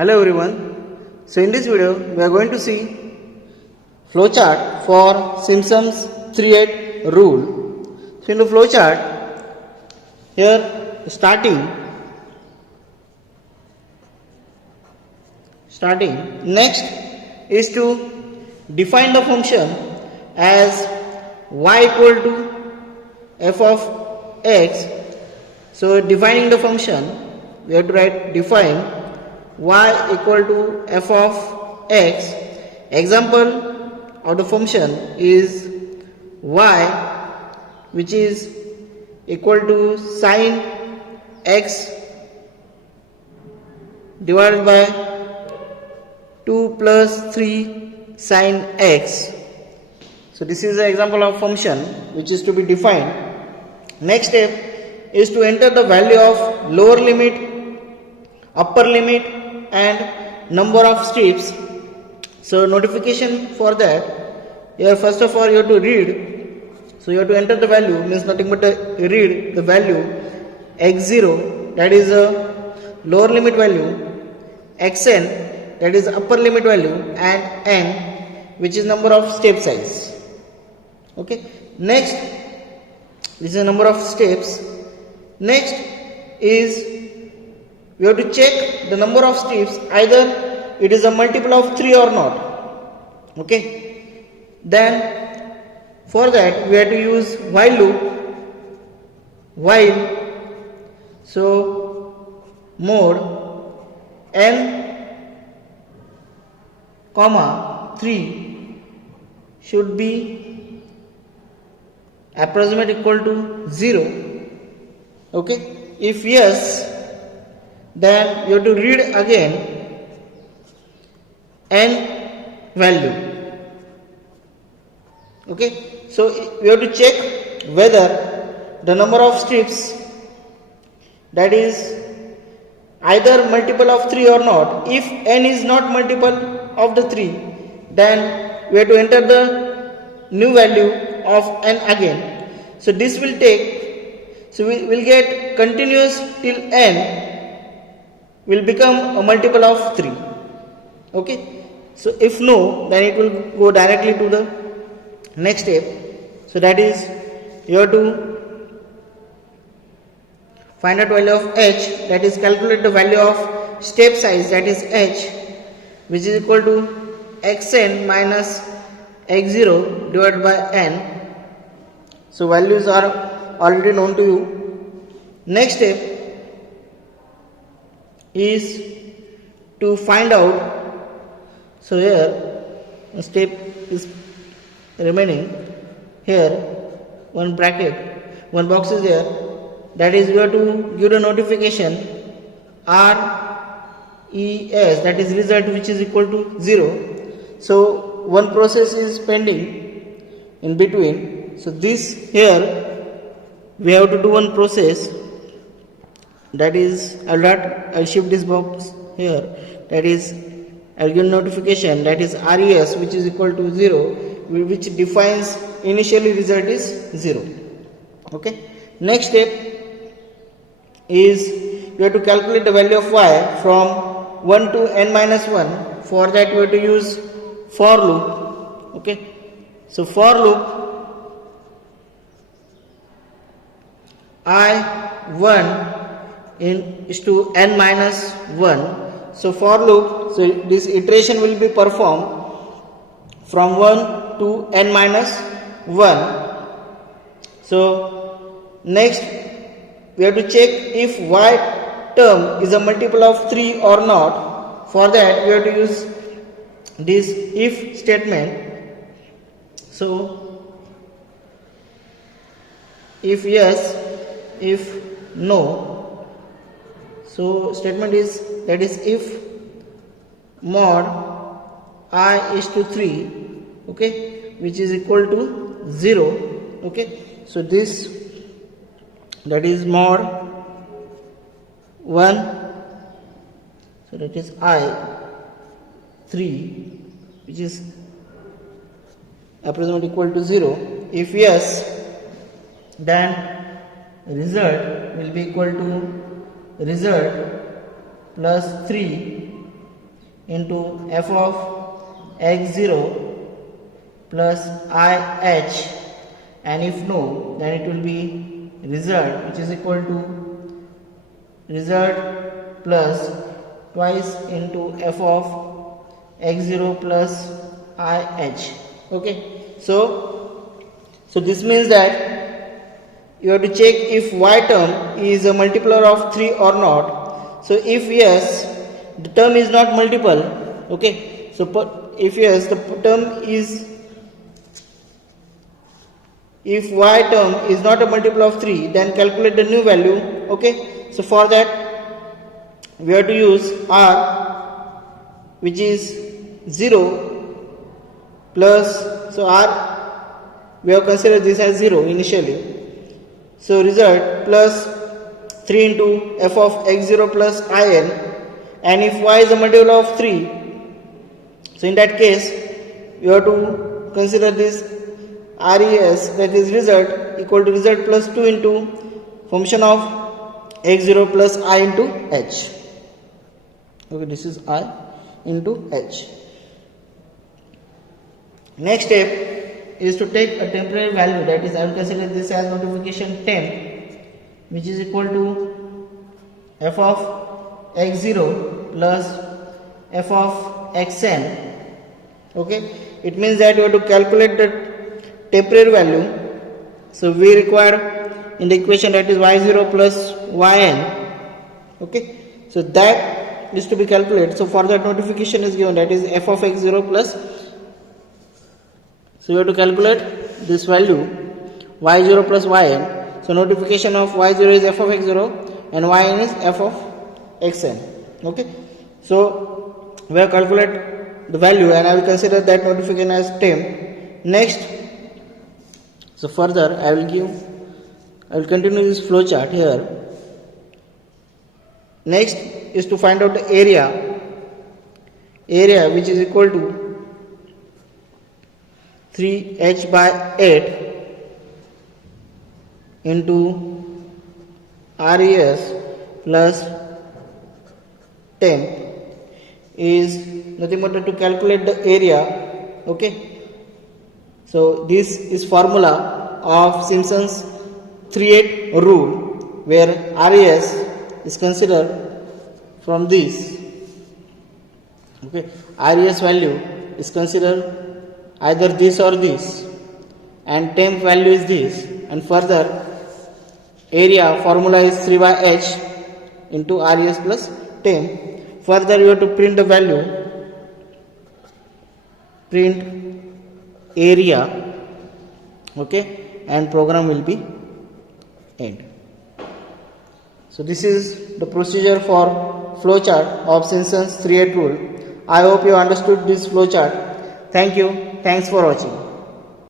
Hello everyone. So in this video we are going to see flowchart for Simpson's 3/8 rule. So in the flowchart here starting next is to define the function as y equal to f of x. So defining the function we have to write define y equal to f of x. Example of the function is y which is equal to sin x divided by 2 plus 3 sin x. So this is the example of function which is to be defined. Next step is to enter the value of lower limit, upper limit and number of steps. So notification for that, here first of all you have to read. So you have to enter the value, means nothing but read the value x0, that is a lower limit value, xn, that is upper limit value, and n, which is number of step size. Okay. Next, this is the number of steps. Next is we have to check the number of steps, either it is a multiple of 3 or not. Okay. Then for that we have to use while loop. While, so mode n comma 3 should be approximate equal to 0. Okay. If yes, then you have to read again n value. Okay. So we have to check whether the number of strips, that is either multiple of 3 or not. If n is not multiple of the 3, then we have to enter the new value of n again. So this will take, so we will get continuous till n will become a multiple of 3. Okay. So if no, then it will go directly to the next step. So that is you have to find out value of h, that is calculate the value of step size, that is h, which is equal to xn minus x0 divided by n. So values are already known to you. Next step is to find out. So here a step is remaining. Here one bracket, one box is there, that is you have to give the notification RES, that is result, which is equal to 0. So one process is pending in between. So this here we have to do one process, that is I'll shift this box here, that is I'll give notification, that is RES, which is equal to 0, which defines initially result is 0. Okay. Next step is we have to calculate the value of y from 1 to n minus 1. For that we have to use for loop. Okay. So for loop I1 is to n minus 1. So for loop, so this iteration will be performed from 1 to n minus 1. So next we have to check if y term is a multiple of 3 or not. For that we have to use this if statement. So if yes, if no. So statement is, that is if mod I is to 3, okay, which is equal to 0. Okay. So this, that is mod 1, so that is I 3, which is approximately equal to 0. If yes, then result will be equal to result plus 3 into f of x0 plus IH, and if no, then it will be result, which is equal to result plus twice into f of x0 plus IH. Okay, so this means that you have to check if y term is a multiple of 3 or not. So if yes, the term is not multiple. Okay, so if yes, the term is, if y term is not a multiple of 3, then calculate the new value. Okay, so for that we have to use r, which is 0 plus, so r we have considered this as 0 initially, so result plus 3 into f of x0 plus in, and if y is a multiple of 3, so in that case you have to consider this res, that is result, equal to result plus 2 into function of x0 plus I into h. Okay, this is I into h. Next step is to take a temporary value, that is I will consider this as notification temp, which is equal to f of x0 plus f of xn. Okay, it means that you have to calculate the temporary value. So we require in the equation, that is y0 plus yn. Okay, so that is to be calculated. So for that notification is given, that is f of x0 plus, so you have to calculate this value y0 plus yn. So notification of y0 is f of x0 and yn is f of xn. Okay, so we have calculated the value and I will consider that notification as temp. Next, so further I will continue this flow chart here. Next is to find out the area which is equal to 3h by 8 into res plus temp, is nothing but to calculate the area. Okay, so this is formula of Simpson's 3/8 rule, where res is considered from this. Okay, res value is considered either this or this, and temp value is this, and further area formula is 3 by h into res plus temp. Further you have to print the value, print area. Okay, and program will be end. So this is the procedure for flowchart of Simpson's 3/8 rule. I hope you understood this flowchart. Thank you. Thanks for watching.